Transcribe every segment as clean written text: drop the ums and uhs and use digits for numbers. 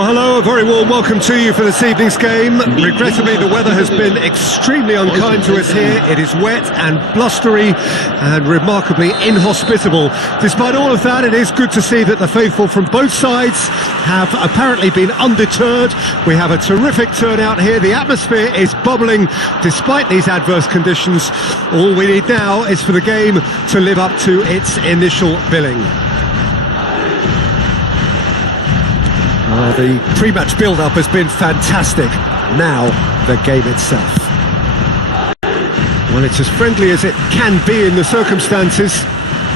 Well, hello, a very warm welcome to you for this evening's game. Regrettably, the weather has been extremely unkind to us here. It is wet and blustery and remarkably inhospitable. Despite all of that, it is good to see that the faithful from both sides have apparently been undeterred. We have a terrific turnout here. The atmosphere is bubbling despite these adverse conditions. All we need now is for the game to live up to its initial billing. The pre-match build-up has been fantastic. Now, the game itself. Well, it's as friendly as it can be in the circumstances,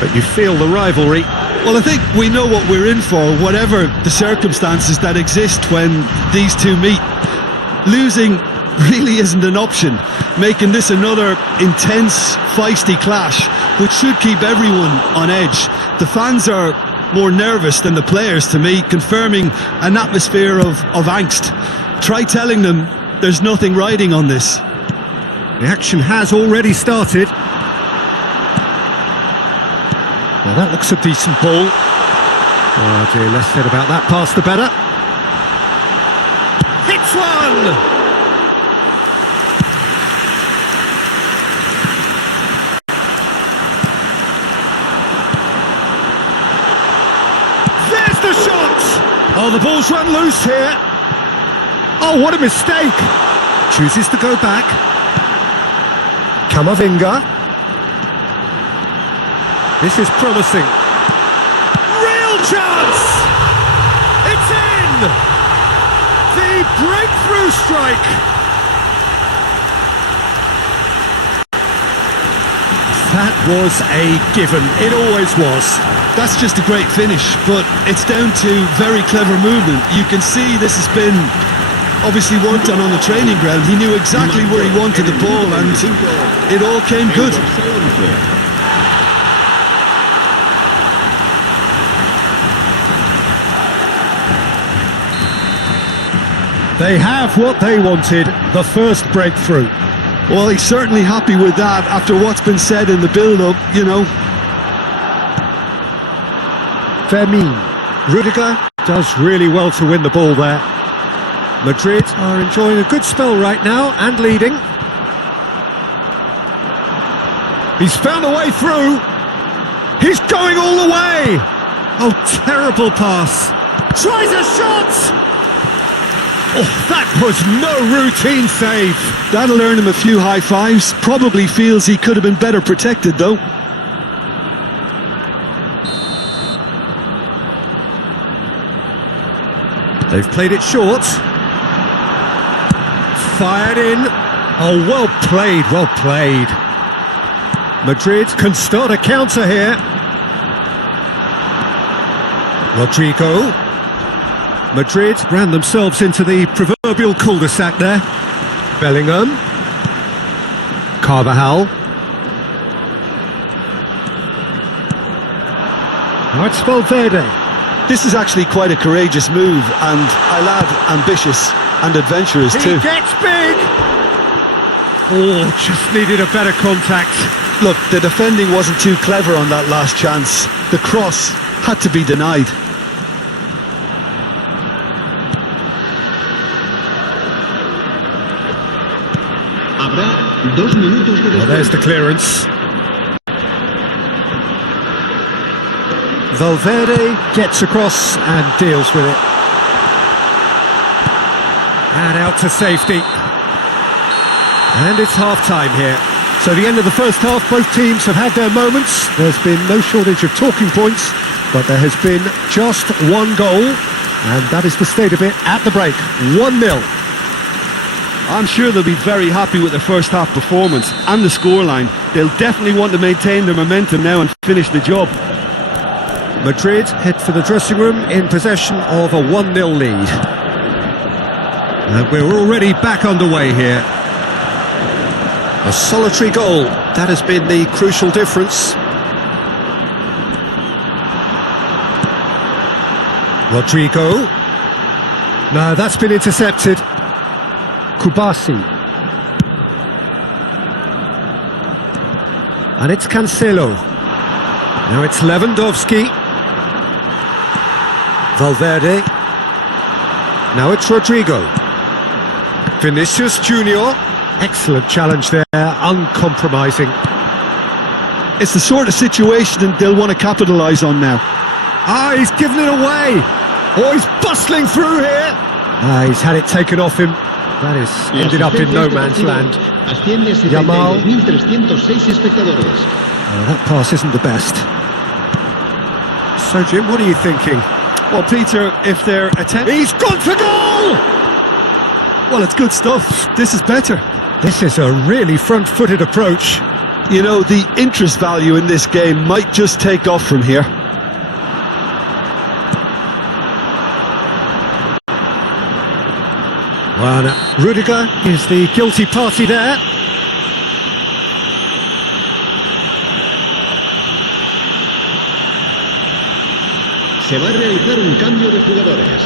but you feel the rivalry. Well, I think we know what we're in for, whatever the circumstances that exist when these two meet. Losing really isn't an option, making this another intense, feisty clash, which should keep everyone on edge. The fans are more nervous than the players, to me, confirming an atmosphere of angst. Try telling them there's nothing riding on this. The action has already started. Well, that looks a decent ball. Oh dear, less said about that pass the better. Hits one! The shot! Oh, the ball's run loose here. Oh, what a mistake. Chooses to go back. Kamavinga. This is promising. Real chance! It's in! The breakthrough strike! That was a given. It always was. That's just a great finish, but it's down to very clever movement. You can see this has been obviously worked on the training ground. He knew exactly where he wanted the ball, and it all came good. They have what they wanted, the first breakthrough. Well, he's certainly happy with that after what's been said in the build-up, you know. Fermin. Rudiger does really well to win the ball there. Madrid are enjoying a good spell right now and leading. He's found a way through. He's going all the way. Oh, terrible pass. Tries a shot. Oh, that was no routine save. That'll earn him a few high fives. Probably feels he could have been better protected, though. They've played it short. Fired in. Oh, well played, well played. Madrid can start a counter here. Rodrigo. Madrid ran themselves into the proverbial cul-de-sac there. Bellingham. Carvajal. Now it's Valverde. This is actually quite a courageous move, and I'll add ambitious and adventurous too. He gets big! Oh, just needed a better contact. Look, the defending wasn't too clever on that last chance. The cross had to be denied. Well, there's the clearance. Valverde gets across and deals with it. And out to safety. And it's half-time here. So the end of the first half, both teams have had their moments. There's been no shortage of talking points, but there has been just one goal, and that is the state of it at the break. 1-0. I'm sure they'll be very happy with their first half performance and the scoreline. They'll definitely want to maintain their momentum now and finish the job. Madrid head for the dressing room in possession of a 1-0 lead. And we're already back underway here. A solitary goal, that has been the crucial difference. Rodrigo. No, that's been intercepted. Kubasi. And it's Cancelo. Now it's Lewandowski. Valverde. Now it's Rodrigo. Vinicius Junior. Excellent challenge there, uncompromising. It's the sort of situation that they'll want to capitalise on now. Ah, he's given it away. Oh, he's bustling through here. Ah, he's had it taken off him. That is ended up in no man's land. Yamal. That pass isn't the best. So, Jim, what are you thinking? Well, Peter, if they're attempting... He's gone for goal! Well, it's good stuff. This is better. This is a really front-footed approach. You know, the interest value in this game might just take off from here. Well, now, Rudiger is the guilty party there. Se va a realizar un cambio de jugadores.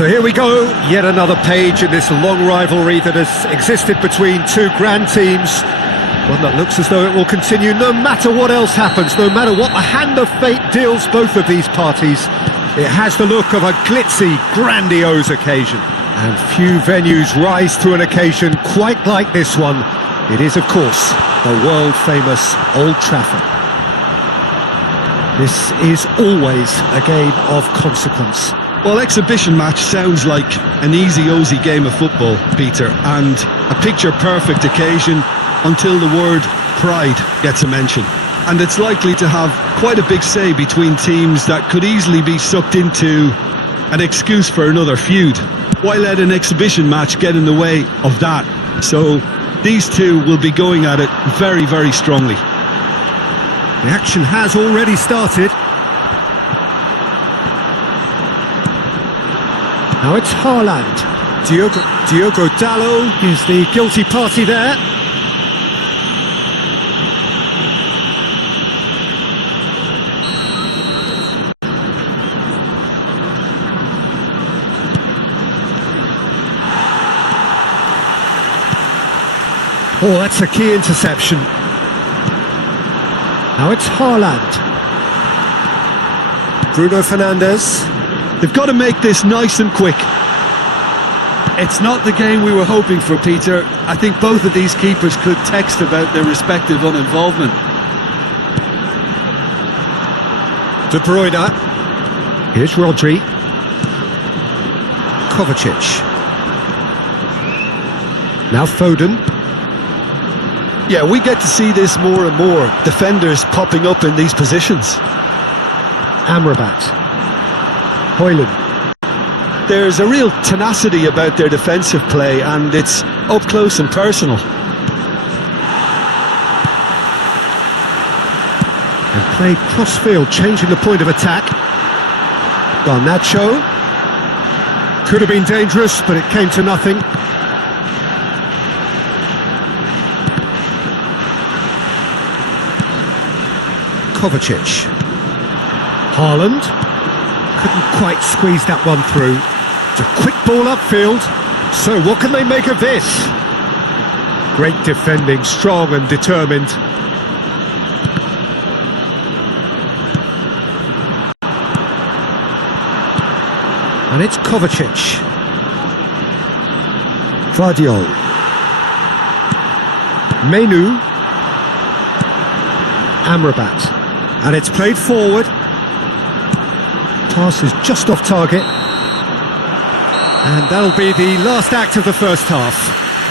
So here we go, yet another page in this long rivalry that has existed between two grand teams. One that looks as though it will continue no matter what else happens, no matter what the hand of fate deals both of these parties. It has the look of a glitzy, grandiose occasion. And few venues rise to an occasion quite like this one. It is, of course, the world-famous Old Trafford. This is always a game of consequence. Well, exhibition match sounds like an easy-ozy game of football, Peter, and a picture-perfect occasion until the word pride gets a mention. And it's likely to have quite a big say between teams that could easily be sucked into an excuse for another feud. Why let an exhibition match get in the way of that? So these two will be going at it very, very strongly. The action has already started. Now it's Haaland. Diogo Dalot is the guilty party there. Oh, that's a key interception. Now it's Haaland. Bruno Fernandes. They've got to make this nice and quick. It's not the game we were hoping for, Peter. I think both of these keepers could text about their respective uninvolvement. De Bruyne. Here's Rodri. Kovacic. Now Foden. Yeah, we get to see this more and more. Defenders popping up in these positions. Amrabat. Højlund. There's a real tenacity about their defensive play, and it's up close and personal. And played cross-field, changing the point of attack. Garnacho. Could have been dangerous, but it came to nothing. Kovacic. Haaland. Couldn't quite squeeze that one through. It's a quick ball upfield. So what can they make of this? Great defending, strong and determined. And it's Kovacic. Vardiol. Menu. Amrabat. And it's played forward. Pass is just off target. And that'll be the last act of the first half.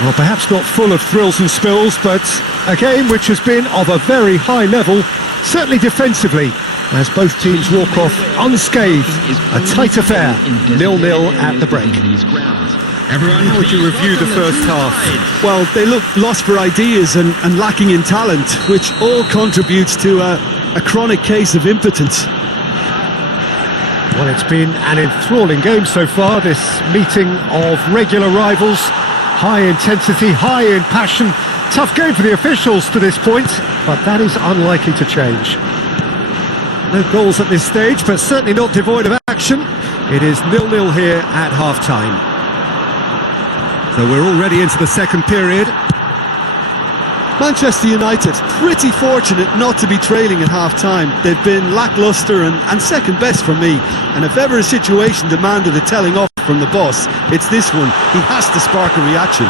Well, perhaps not full of thrills and spills, but a game which has been of a very high level, certainly defensively, as both teams walk off unscathed. A tight affair, 0-0 at the break. How would you review the first half? Well, they look lost for ideas and lacking in talent, which all contributes to a chronic case of impotence. Well, it's been an enthralling game so far, this meeting of regular rivals. High intensity, high in passion. Tough game for the officials to this point, but that is unlikely to change. No goals at this stage, but certainly not devoid of action. It is 0-0 here at half-time. So we're already into the second period. Manchester United, pretty fortunate not to be trailing at half-time. They've been lacklustre and second best for me. And if ever a situation demanded a telling off from the boss, it's this one. He has to spark a reaction.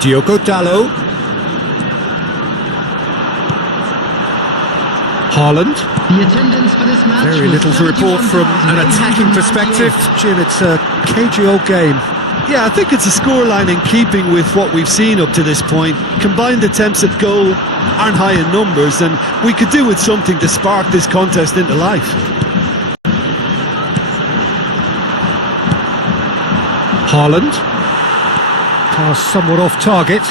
Diogo Dalot. Haaland. The attendance for this match. Very little to report from an attacking perspective. Jim, it's a cagey old game. Yeah, I think it's a scoreline in keeping with what we've seen up to this point. Combined attempts at goal aren't high in numbers, and we could do with something to spark this contest into life. Haaland. Pass somewhat off target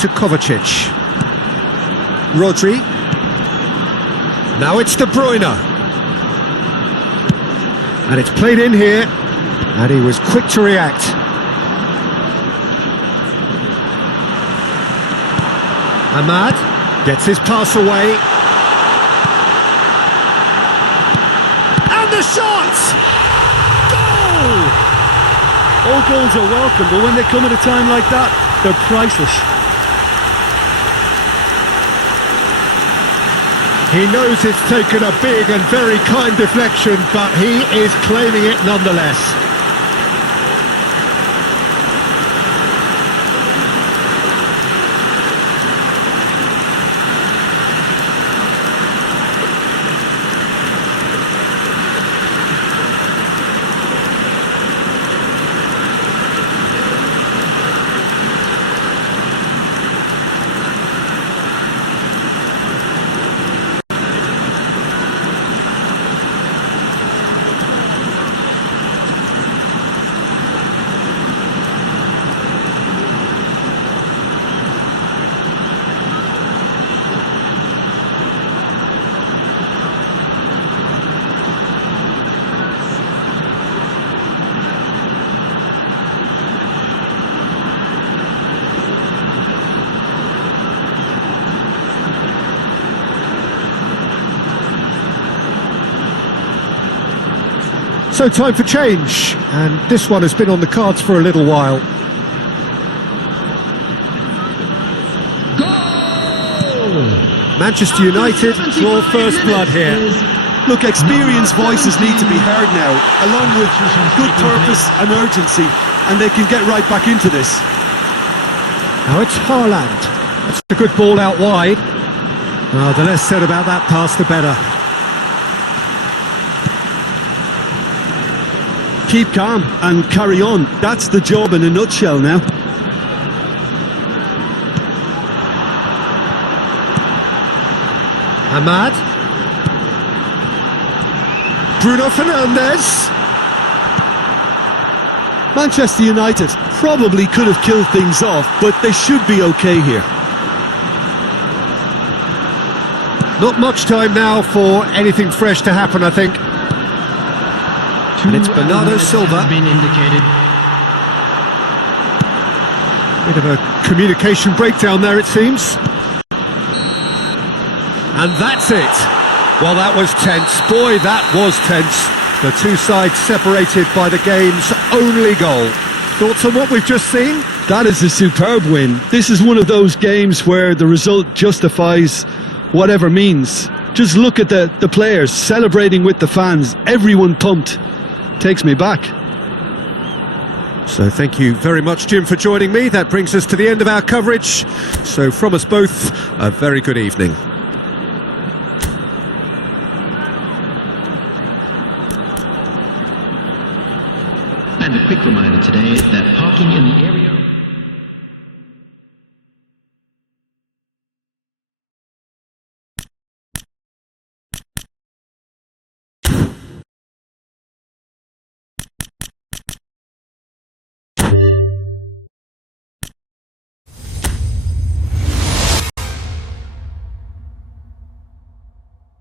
to Kovacic. Rodri. Now it's De Bruyne. And it's played in here. And he was quick to react. Ahmad gets his pass away. And the shot! Goal! All goals are welcome, but when they come at a time like that, they're priceless. He knows it's taken a big and very kind deflection, but he is claiming it nonetheless. So time for change, and this one has been on the cards for a little while. Goal! Manchester United draw first blood here. Look, experienced voices need to be heard now, along with good purpose and urgency, and they can get right back into this. Now it's Haaland. That's a good ball out wide. Oh, the less said about that pass, the better. keep calm and carry on. That's the job in a nutshell now. Ahmad. Bruno Fernandes. Manchester United probably could have killed things off, but they should be okay here. Not much time now for anything fresh to happen, I think. And it's Bernardo Silva. Been indicated. Bit of a communication breakdown there, it seems. And that's it. Well, that was tense. Boy, that was tense. The two sides separated by the game's only goal. Thoughts on what we've just seen? That is a superb win. This is one of those games where the result justifies whatever means. Just look at the players celebrating with the fans. Everyone pumped. Takes me back. So thank you very much, Jim, for joining me. That brings us to the end of our coverage. So from us both, a very good evening. And a quick reminder today that parking in the area